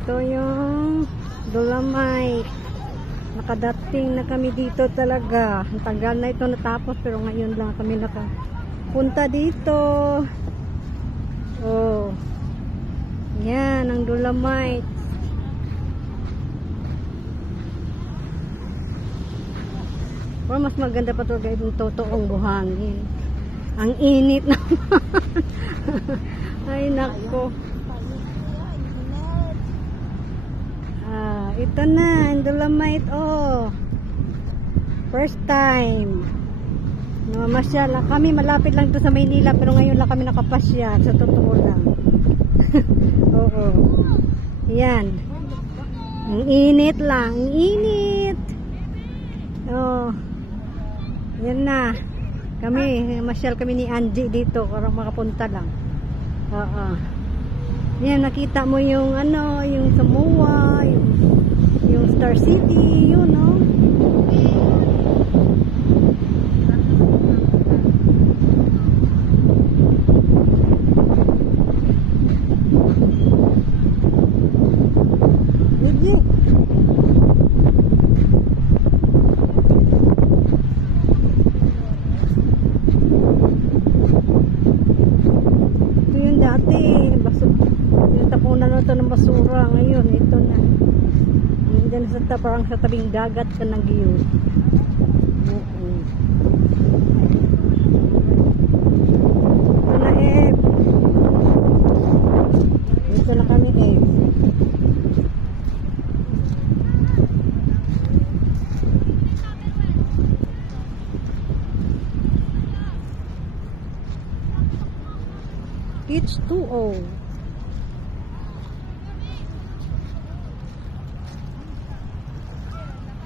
Ito yung Dolomite. Nakadating na kami dito talaga. Ang tagal na ito natapos pero ngayon lang kami nakapunta dito. Oh. Yan ang Dolomite. Pero mas maganda pa ito guys yung totoong buhangin. Ang init naman. Ay nako. Ito na, ang Dolomite, oh. First time. Namamasya lang. Kami malapit lang ito sa Maynila, pero ngayon lang kami nakapasya. Sa totoo lang. Oo. Yan. Ang init lang. Ang init. Oh. Yan na. Kami, masyal kami ni Angie dito. Parang makapunta lang. Oo. Yan, nakita mo yung ano, yung Samoa, yung Star City, yun, no? Legit. Ito yung dati, yung tapunan na ito ng basura. Ngayon, ito na. Diyan sa parang sa tabing dagat ka nag-use. Ito na Ito na kami Beach 2-0.